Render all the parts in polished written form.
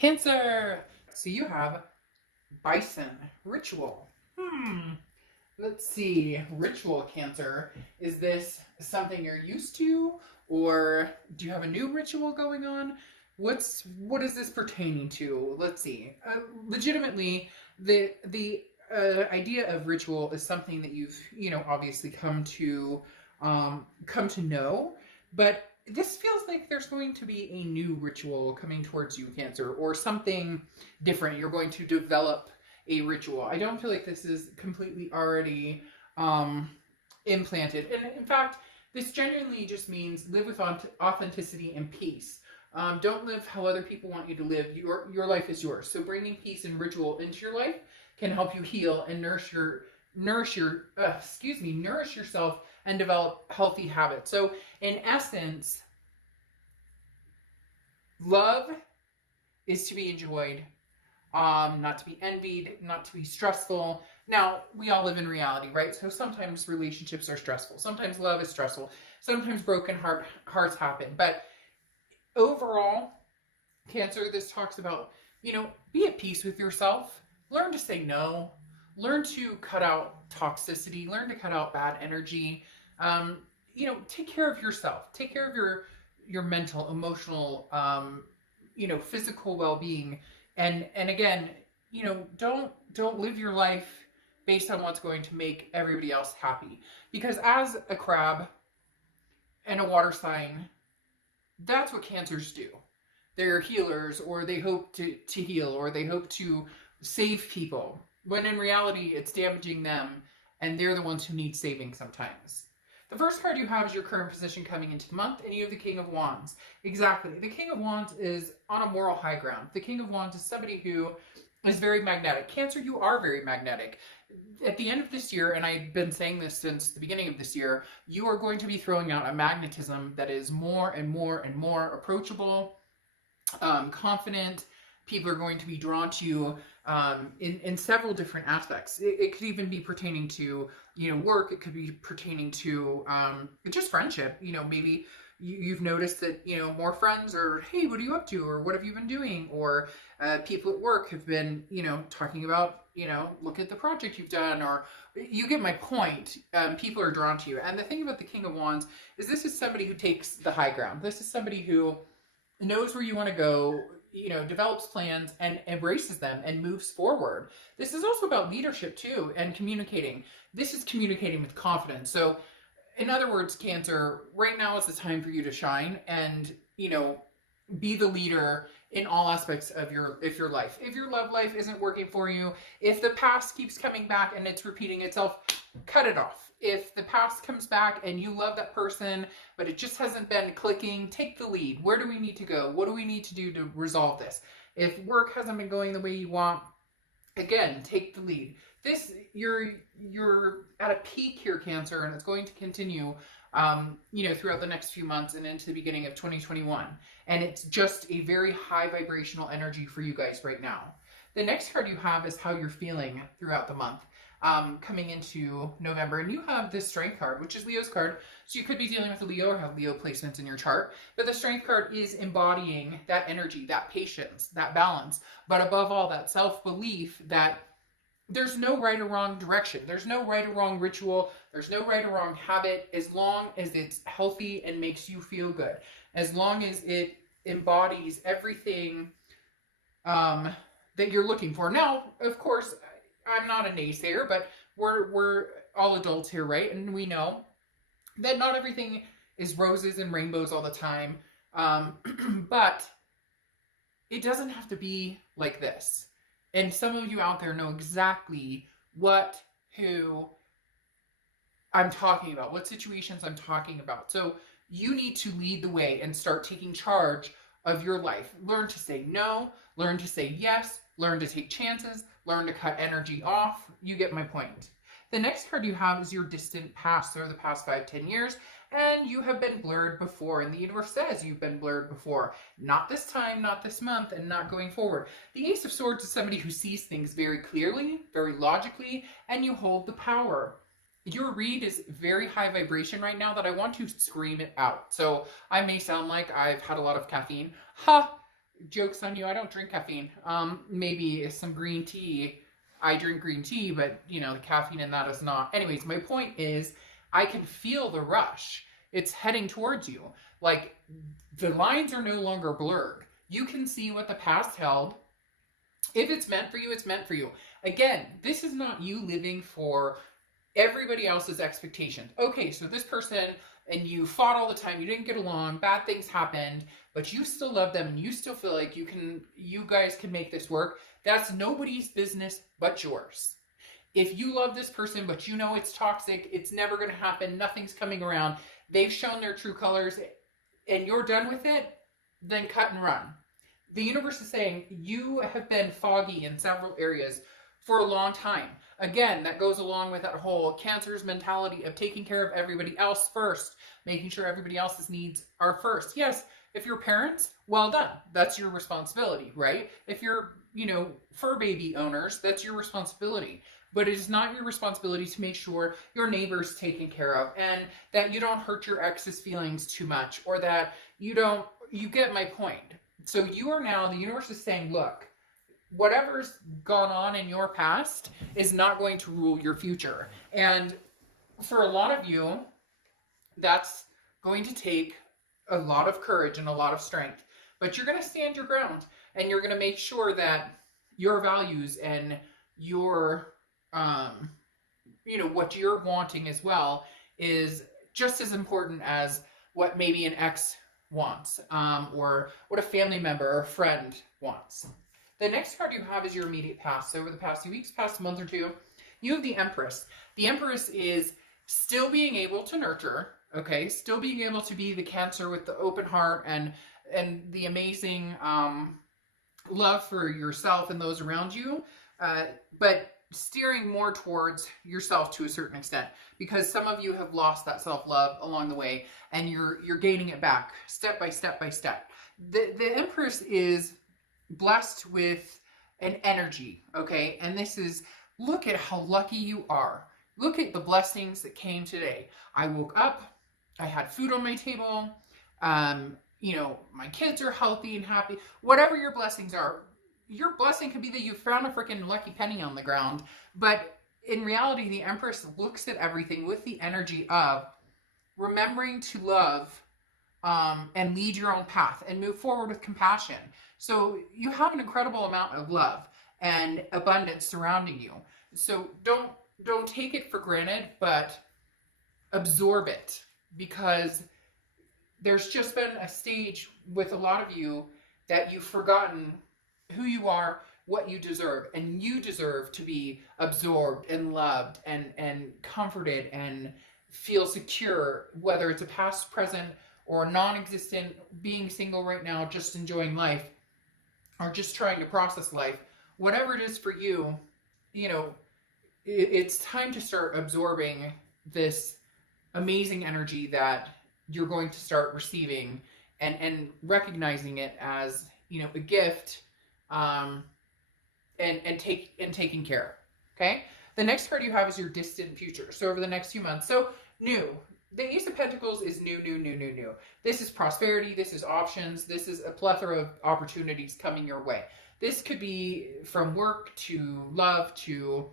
Cancer. So you have bison ritual. Hmm. Let's see. Ritual Cancer. Is this something you're used to, or do you have a new ritual going on? What is this pertaining to? Let's see. Legitimately, the idea of ritual is something that you've obviously come to know, but this feels like there's going to be a new ritual coming towards you, Cancer, or something different. You're going to develop a ritual. I don't feel like this is completely already implanted. And in fact, this genuinely just means live with authenticity and peace. Don't live how other people want you to live. Your life is yours. So bringing peace and ritual into your life can help you heal and nourish yourself and develop healthy habits. So in essence, love is to be enjoyed, not to be envied, not to be stressful. Now, we all live in reality, right? So sometimes relationships are stressful. Sometimes love is stressful. Sometimes hearts happen. But overall, Cancer, this talks about, be at peace with yourself. Learn to say no. Learn to cut out toxicity. Learn to cut out bad energy. Take care of yourself. Take care of your mental, emotional, physical well-being. And again, don't live your life based on what's going to make everybody else happy. Because as a crab and a water sign, that's what Cancers do. They're healers, or they hope to heal, or they hope to save people. When in reality, it's damaging them, and they're the ones who need saving sometimes. The first card you have is your current position coming into the month, and you have the King of Wands. Exactly. The King of Wands is on a moral high ground. The King of Wands is somebody who is very magnetic. Cancer, you are very magnetic. At the end of this year, and I've been saying this since the beginning of this year, you are going to be throwing out a magnetism that is more and more and more approachable, confident. People are going to be drawn to you in several different aspects. It could even be pertaining to work. It could be pertaining to just friendship. Maybe you've noticed that more friends are, hey, what are you up to, or what have you been doing, or people at work have been talking about look at the project you've done, or you get my point. People are drawn to you. And the thing about the King of Wands is this is somebody who takes the high ground. This is somebody who knows where you want to go, develops plans and embraces them and moves forward. This is also about leadership too, and communicating. This is communicating with confidence. So in other words, Cancer, right now is the time for you to shine and, be the leader in all aspects of your life. If your love life isn't working for you, if the past keeps coming back and it's repeating itself, cut it off. If the past comes back and you love that person, but it just hasn't been clicking, take the lead. Where do we need to go? What do we need to do to resolve this? If work hasn't been going the way you want, again, take the lead. You're at a peak here, Cancer, and it's going to continue throughout the next few months and into the beginning of 2021. And it's just a very high vibrational energy for you guys right now. The next card you have is how you're feeling throughout the month, coming into November. And you have this Strength card, which is Leo's card. So you could be dealing with a Leo or have Leo placements in your chart. But the Strength card is embodying that energy, that patience, that balance. But above all, that self-belief that there's no right or wrong direction. There's no right or wrong ritual. There's no right or wrong habit, as long as it's healthy and makes you feel good. As long as it embodies everything that you're looking for. Now, of course, I'm not a naysayer, but we're all adults here, right? And we know that not everything is roses and rainbows all the time. But it doesn't have to be like this. And some of you out there know exactly who I'm talking about, what situations I'm talking about. So you need to lead the way and start taking charge of your life. Learn to say no, learn to say yes, learn to take chances, learn to cut energy off. You get my point. The next card you have is your distant past, or the past 5-10 years, and you have been blurred before, and the universe says you've been blurred before. Not this time, not this month, and not going forward. The Ace of Swords is somebody who sees things very clearly, very logically, and you hold the power. Your read is very high vibration right now that I want to scream it out. So I may sound like I've had a lot of caffeine. Ha! Joke's on you, I don't drink caffeine. Maybe some green tea. I drink green tea, but you know, the caffeine in that is not. Anyways, my point is I can feel the rush. It's heading towards you. Like the lines are no longer blurred. You can see what the past held. If it's meant for you, it's meant for you. Again, this is not you living for everybody else's expectations. Okay, so this person and you fought all the time, you didn't get along, bad things happened, but you still love them and you still feel like you guys can make this work. That's nobody's business but yours. If you love this person but you know it's toxic, it's never going to happen, nothing's coming around, they've shown their true colors and you're done with it, then cut and run. The universe is saying you have been foggy in several areas for a long time. Again, that goes along with that whole Cancer's mentality of taking care of everybody else first, making sure everybody else's needs are first. Yes, if you're parents, well done. That's your responsibility, right? If you're, fur baby owners, that's your responsibility. But it is not your responsibility to make sure your neighbor's taken care of and that you don't hurt your ex's feelings too much or that you get my point. So you are now, the universe is saying, look, whatever's gone on in your past is not going to rule your future. And for a lot of you, that's going to take a lot of courage and a lot of strength. But you're going to stand your ground and you're going to make sure that your values and your, what you're wanting as well is just as important as what maybe an ex wants, or what a family member or friend wants. The next card you have is your immediate past. So over the past 2 weeks, past month or two, you have the Empress. The Empress is still being able to nurture, okay? Still being able to be the Cancer with the open heart and the amazing love for yourself and those around you, but steering more towards yourself to a certain extent, because some of you have lost that self-love along the way and you're gaining it back step by step by step. The Empress is blessed with an energy, okay? And this is, look at how lucky you are. Look at the blessings that came today. I woke up, I had food on my table, my kids are healthy and happy. Whatever your blessings are, your blessing could be that you found a freaking lucky penny on the ground. But in reality, the Empress looks at everything with the energy of remembering to love and lead your own path and move forward with compassion. So you have an incredible amount of love and abundance surrounding you. So don't take it for granted, but absorb it, because there's just been a stage with a lot of you that you've forgotten who you are, what you deserve, and you deserve to be absorbed and loved and comforted and feel secure, whether it's a past, present, or non-existent, being single right now, just enjoying life, or just trying to process life. Whatever it is for you, it's time to start absorbing this amazing energy that you're going to start receiving and recognizing it as, a gift, and taking care. Okay. The next card you have is your distant future. So over the next few months. So new. The Ace of Pentacles is new. This is prosperity. This is options. This is a plethora of opportunities coming your way. This could be from work to love to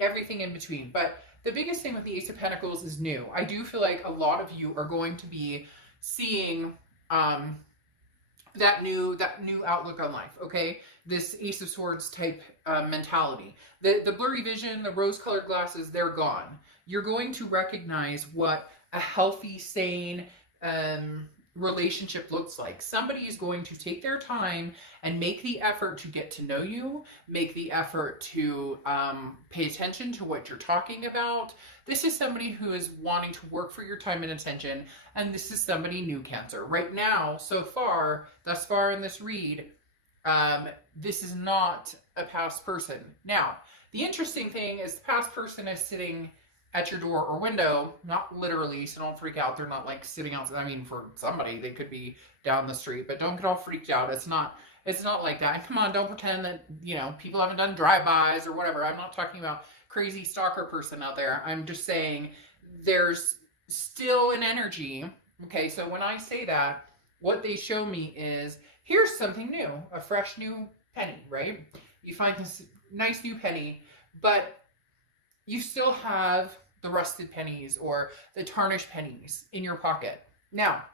everything in between. But the biggest thing with the Ace of Pentacles is new. I do feel like a lot of you are going to be seeing that new outlook on life, okay? This Ace of Swords type mentality. The blurry vision, the rose-colored glasses, they're gone. You're going to recognize what a healthy, sane relationship looks like. Somebody is going to take their time and make the effort to get to know you, make the effort to pay attention to what you're talking about. This is somebody who is wanting to work for your time and attention, and this is somebody new, Cancer. Right now, thus far in this read, this is not a past person. Now, the interesting thing is the past person is sitting at your door or window, not literally, so don't freak out. They're not like sitting outside. I mean, for somebody, they could be down the street, but don't get all freaked out. It's not like that. And come on, don't pretend that, people haven't done drive-bys or whatever. I'm not talking about crazy stalker person out there. I'm just saying there's still an energy. Okay, so when I say that, what they show me is, here's something new, a fresh new penny, right? You find this nice new penny, but you still have the rusted pennies or the tarnished pennies in your pocket. Now,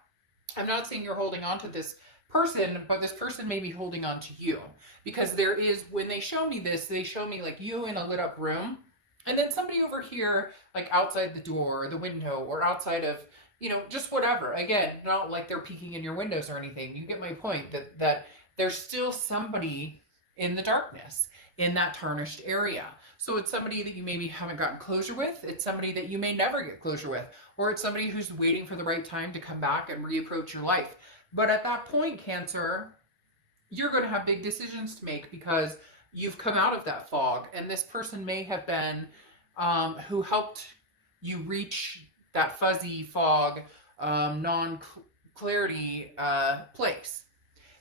I'm not saying you're holding on to this person, but this person may be holding on to you, because there is, when they show me this, they show me like you in a lit up room, and then somebody over here, like outside the door or the window or outside of, you know, just whatever. Again, not like they're peeking in your windows or anything. You get my point, that there's still somebody in the darkness in that tarnished area. So it's somebody that you maybe haven't gotten closure with. It's somebody that you may never get closure with. Or it's somebody who's waiting for the right time to come back and reapproach your life. But at that point, Cancer, you're going to have big decisions to make, because you've come out of that fog. And this person may have been who helped you reach that fuzzy fog, non-clarity place.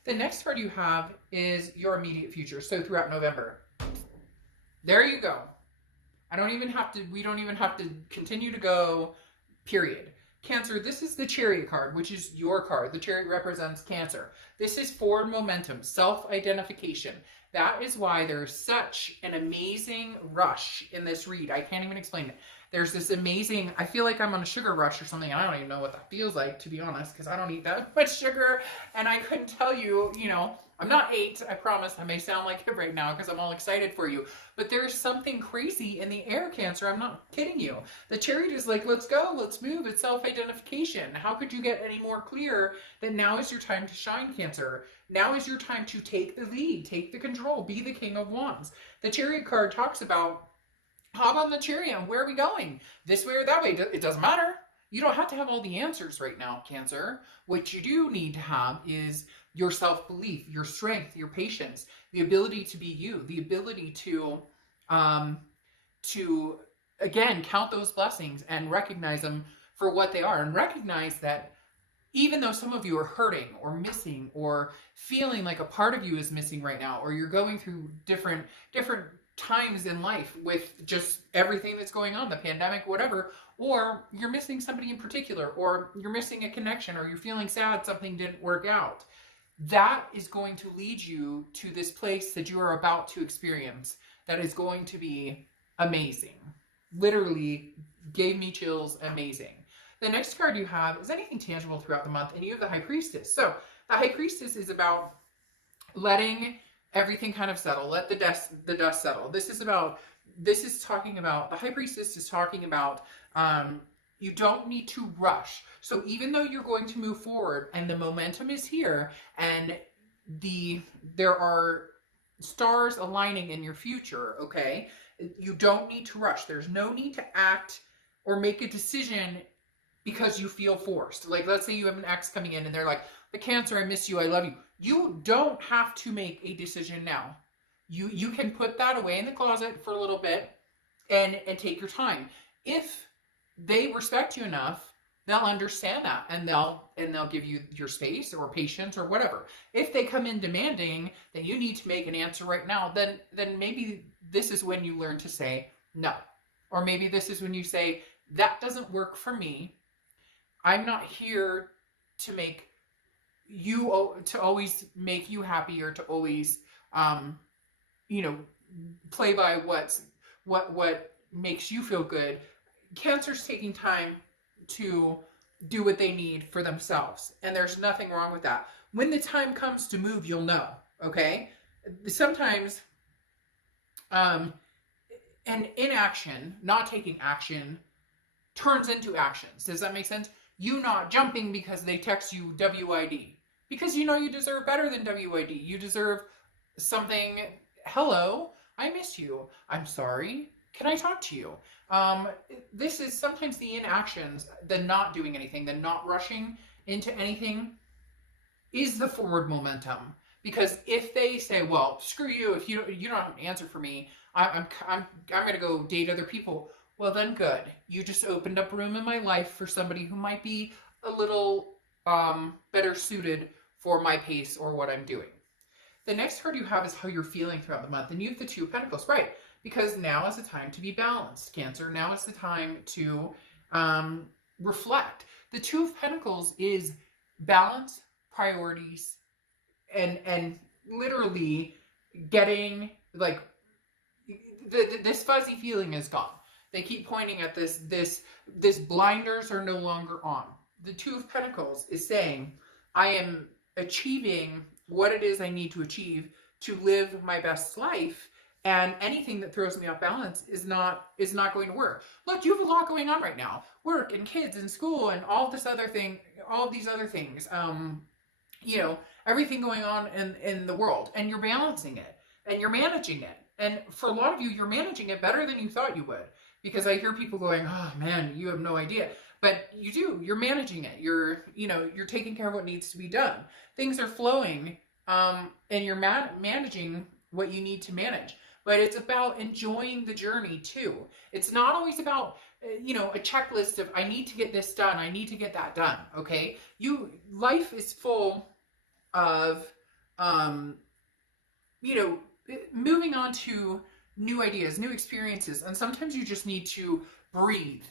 The next card you have is your immediate future. So throughout November. There you go. We don't even have to continue to go, period. Cancer, this is the Chariot card, which is your card. The Chariot represents Cancer. This is forward momentum, self-identification. That is why there's such an amazing rush in this read. I can't even explain it. There's this amazing, I feel like I'm on a sugar rush or something. I don't even know what that feels like, to be honest, because I don't eat that much sugar. And I couldn't tell you, you know, I'm not 8, I promise. I may sound like it right now because I'm all excited for you. But there's something crazy in the air, Cancer. I'm not kidding you. The Chariot is like, let's go, let's move. It's self-identification. How could you get any more clear that now is your time to shine, Cancer? Now is your time to take the lead, take the control, be the King of Wands. The Chariot card talks about, hop on the chariot, where are we going? This way or that way? It doesn't matter. You don't have to have all the answers right now, Cancer. What you do need to have is your self-belief, your strength, your patience, the ability to be you, the ability to again, count those blessings and recognize them for what they are, and recognize that even though some of you are hurting or missing or feeling like a part of you is missing right now, or you're going through different times in life with just everything that's going on, the pandemic, whatever, or you're missing somebody in particular, or you're missing a connection, or you're feeling sad something didn't work out, that is going to lead you to this place that you are about to experience that is going to be amazing. Literally gave me chills, amazing. The next card you have is anything tangible throughout the month, and you have the High Priestess. So the High Priestess is about letting everything kind of settle, let the dust settle. The High Priestess is talking about you don't need to rush. So even though you're going to move forward and the momentum is here and there are stars aligning in your future, okay, you don't need to rush. There's no need to act or make a decision because you feel forced. Like, let's say you have an ex coming in and they're like, the Cancer, I miss you, I love you. You don't have to make a decision now. You can put that away in the closet for a little bit and take your time. If they respect you enough, they'll understand that, and they'll give you your space or patience or whatever. If they come in demanding that you need to make an answer right now, then maybe this is when you learn to say no. Or maybe this is when you say, that doesn't work for me. I'm not here to make you, to always make you happy, or to always play by what makes you feel good. Cancer's taking time to do what they need for themselves, and there's nothing wrong with that. When the time comes to move, you'll know, okay? Sometimes and inaction, not taking action, turns into actions. Does that make sense? You not jumping because they text you WID, because you know you deserve better than WID. You deserve something, hello, I miss you, I'm sorry, can I talk to you? This is sometimes the inactions, the not doing anything, the not rushing into anything, is the forward momentum. Because if they say, well, screw you, if you don't have an answer for me, I'm going to go date other people. Well, then good. You just opened up room in my life for somebody who might be a little better suited for my pace or what I'm doing. The next card you have is how you're feeling throughout the month. And you have the Two of Pentacles, right? Because now is the time to be balanced, Cancer. Now is the time to reflect. The Two of Pentacles is balance, priorities, and literally getting like this fuzzy feeling is gone. They keep pointing at this blinders are no longer on. The Two of Pentacles is saying, I am achieving what it is I need to achieve to live my best life, and anything that throws me off balance is not going to work. Look, you have a lot going on right now. Work and kids and school and all these other things. You know, everything going on in the world, and you're balancing it and you're managing it. And for a lot of you, you're managing it better than you thought you would. Because I hear people going, oh man, you have no idea. But you do, you're managing it. You're taking care of what needs to be done. Things are flowing, and you're managing what you need to manage. But it's about enjoying the journey too. It's not always about, a checklist of, I need to get this done. I need to get that done. Okay. Life is full of, moving on to new ideas, new experiences. And sometimes you just need to breathe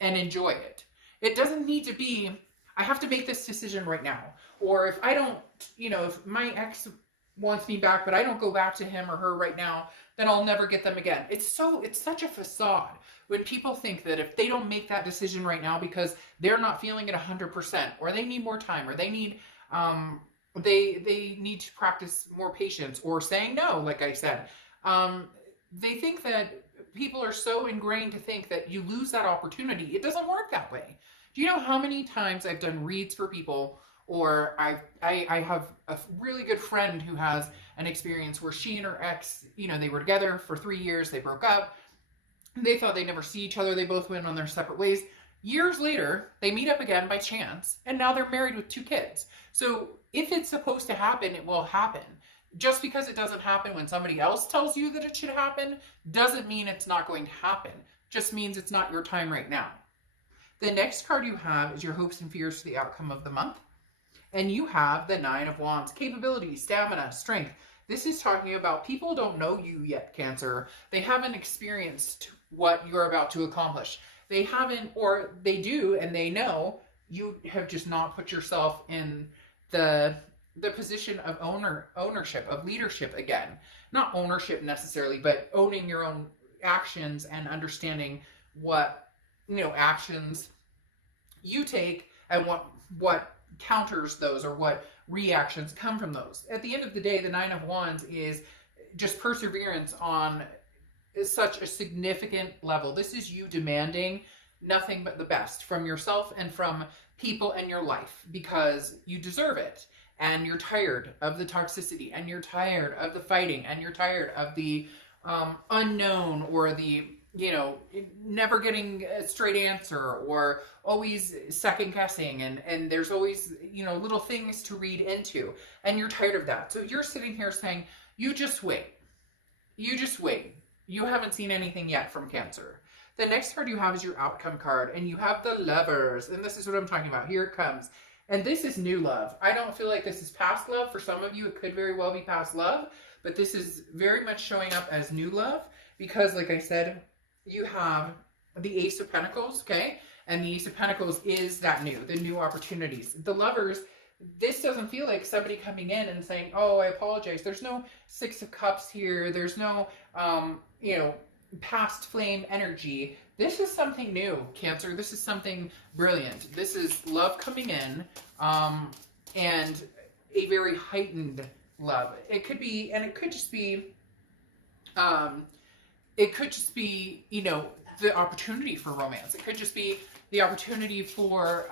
and enjoy it. It doesn't need to be, I have to make this decision right now. Or if I don't, if my ex wants me back, but I don't go back to him or her right now, then I'll never get them again. It's such a facade when people think that if they don't make that decision right now because they're not feeling it 100%, or they need more time, or they need, they need to practice more patience, or saying no, like I said. They think that people are so ingrained to think that you lose that opportunity. It doesn't work that way. Do you know how many times I've done reads for people, or I have a really good friend who has an experience where she and her ex, they were together for 3 years, they broke up, they thought they'd never see each other, they both went on their separate ways. Years later, they meet up again by chance, and now they're married with 2 kids. So if it's supposed to happen, it will happen. Just because it doesn't happen when somebody else tells you that it should happen doesn't mean it's not going to happen. Just means it's not your time right now. The next card you have is your hopes and fears for the outcome of the month. And you have the 9 of Wands, capability, stamina, strength. This is talking about people don't know you yet, Cancer. They haven't experienced what you're about to accomplish. They haven't, or they do, and they know you have just not put yourself in the position of ownership, of leadership again. Not ownership necessarily, but owning your own actions and understanding what, actions you take and what counters those, or what reactions come from those. At the end of the day, the 9 of Wands is just perseverance on such a significant level. This is you demanding nothing but the best from yourself and from people in your life, because you deserve it. And you're tired of the toxicity, and you're tired of the fighting, and you're tired of the unknown, or the, never getting a straight answer, or always second guessing, and there's always, little things to read into, and you're tired of that. So you're sitting here saying, you just wait. You just wait. You haven't seen anything yet from Cancer. The next card you have is your outcome card, and you have the Lovers, and this is what I'm talking about. Here it comes. And this is new love. I don't feel like this is past love. For some of you, it could very well be past love, but this is very much showing up as new love, because like I said, you have the Ace of Pentacles, okay? And the Ace of Pentacles is the new opportunities. The Lovers, this doesn't feel like somebody coming in and saying, oh, I apologize. There's no 6 of Cups here. There's no, past flame energy. This is something new, Cancer. This is something brilliant. This is love coming in, and a very heightened love. It could be, and it could just be, the opportunity for romance. It could just be the opportunity for,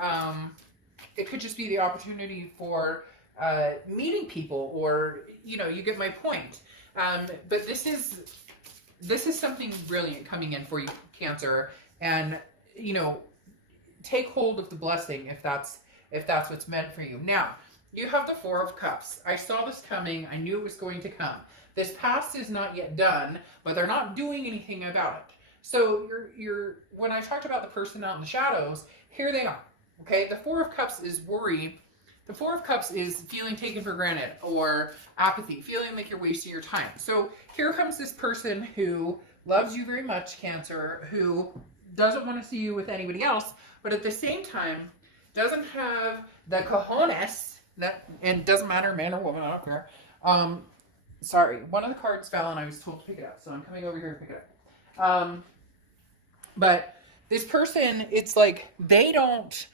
meeting people, or, you get my point. But this is something brilliant coming in for you, Cancer, and take hold of the blessing if that's what's meant for you. Now, you have the 4 of Cups. I saw this coming. I knew it was going to come. This past is not yet done, but they're not doing anything about it. So you're when I talked about the person out in the shadows, here they are. Okay, the 4 of Cups is worry. The 4 of Cups is feeling taken for granted, or apathy, feeling like you're wasting your time. So here comes this person who loves you very much, Cancer, who doesn't want to see you with anybody else, but at the same time doesn't have the cojones That, and it doesn't matter, man or woman, I don't care. Sorry, one of the cards fell and I was told to pick it up, so I'm coming over here to pick it up. But this person, it's like they don't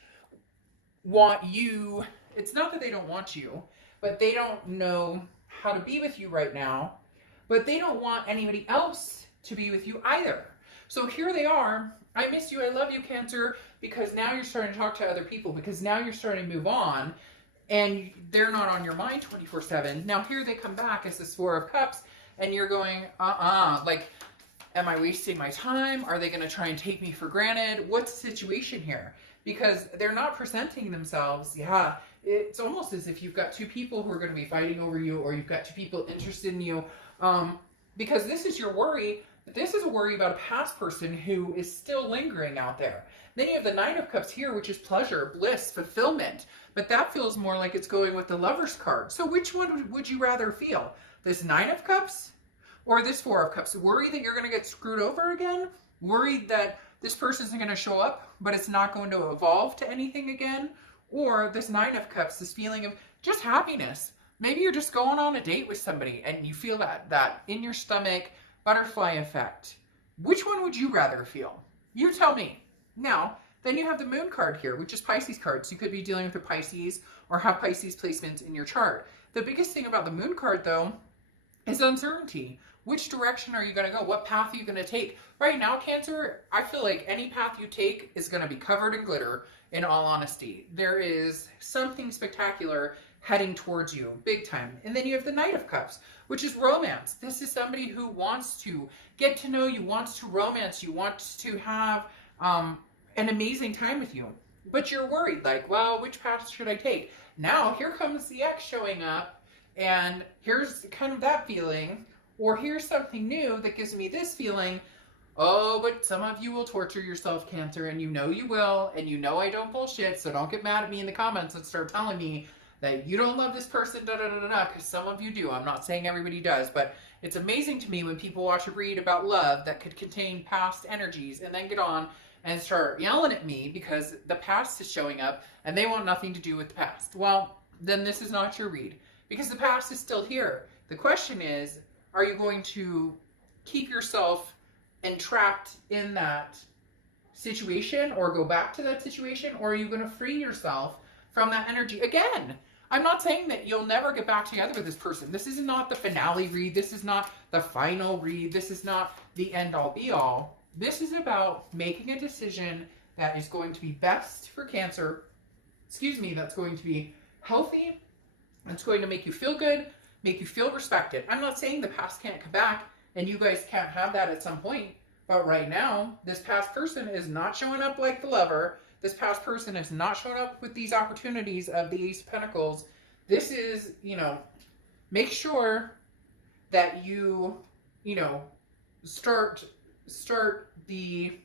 want you. It's not that they don't want you, but they don't know how to be with you right now. But they don't want anybody else to be with you either. So here they are. I miss you. I love you, Cancer, because now you're starting to talk to other people, because now you're starting to move on, and they're not on your mind 24/7. Now here they come back as this Four of Cups, and you're going, like, am I wasting my time? Are they going to try and take me for granted? What's the situation here? Because they're not presenting themselves. Yeah, it's almost as if you've got two people who are going to be fighting over you, or you've got two people interested in you. Because this is your worry. This is a worry about a past person who is still lingering out there. Then you have the Nine of Cups here, which is pleasure, bliss, fulfillment. But that feels more like it's going with the Lover's card. So which one would you rather feel? This Nine of Cups or this Four of Cups? Worry that you're going to get screwed over again? Worried that this person isn't going to show up, but it's not going to evolve to anything again? Or this Nine of Cups, this feeling of just happiness. Maybe you're just going on a date with somebody and you feel that in your stomach butterfly effect. Which one would you rather feel? You tell me. Now, then you have the Moon card here, which is Pisces cards. You could be dealing with a Pisces or have Pisces placements in your chart. The biggest thing about the Moon card, though, is uncertainty. Which direction are you going to go? What path are you going to take? Right now, Cancer, I feel like any path you take is going to be covered in glitter, in all honesty. There is something spectacular heading towards you, big time. And then you have the Knight of Cups, which is romance. This is somebody who wants to get to know you, wants to romance you, wants to have an amazing time with you. But you're worried, like, well, which path should I take? Now, here comes the ex showing up, and here's kind of that feeling. Or here's something new that gives me this feeling. Oh, but some of you will torture yourself, Cancer, and you know you will, and you know I don't bullshit, so don't get mad at me in the comments and start telling me that you don't love this person, because some of you do. I'm not saying everybody does, but it's amazing to me when people watch a read about love that could contain past energies and then get on and start yelling at me because the past is showing up and they want nothing to do with the past. Well, then this is not your read, because the past is still here. The question is, are you going to keep yourself entrapped in that situation or go back to that situation, or are you going to free yourself from that energy? Again, I'm not saying that you'll never get back together with this person. This is not the finale read. This is not the final read. This is not the end all be all. This is about making a decision that is going to be best for Cancer. That's going to be healthy. It's going to make you feel good, make you feel respected. I'm not saying the past can't come back and you guys can't have that at some point. But right now, this past person is not showing up like the Lover. This past person is not showing up with these opportunities of the Ace of Pentacles. This is, make sure that you start the,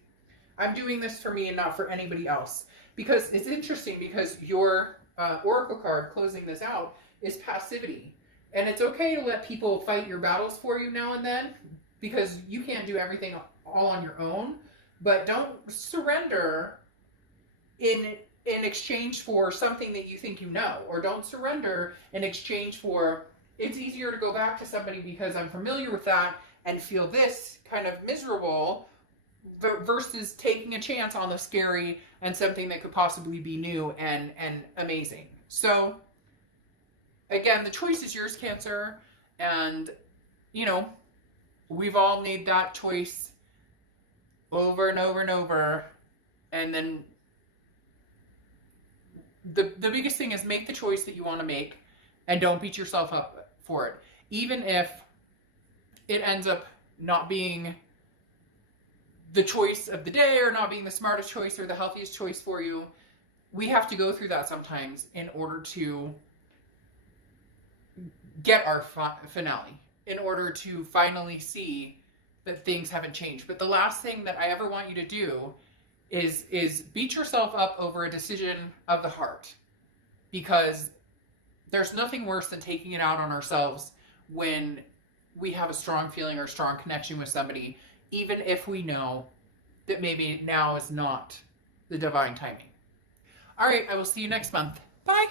I'm doing this for me and not for anybody else. Because it's interesting, because your Oracle card closing this out is passivity. And it's okay to let people fight your battles for you now and then, because you can't do everything all on your own. But don't surrender in exchange for something that you think you know, or don't surrender in exchange for, it's easier to go back to somebody because I'm familiar with that and feel this kind of miserable, versus taking a chance on the scary and something that could possibly be new and amazing. So again, the choice is yours, Cancer, and we've all made that choice over and over and over, and then the biggest thing is make the choice that you want to make and don't beat yourself up for it. Even if it ends up not being the choice of the day or not being the smartest choice or the healthiest choice for you, we have to go through that sometimes in order to get our finale, in order to finally see that things haven't changed. But the last thing that I ever want you to do is beat yourself up over a decision of the heart, because there's nothing worse than taking it out on ourselves when we have a strong feeling or strong connection with somebody, even if we know that maybe now is not the divine timing. All right, I will see you next month. Bye.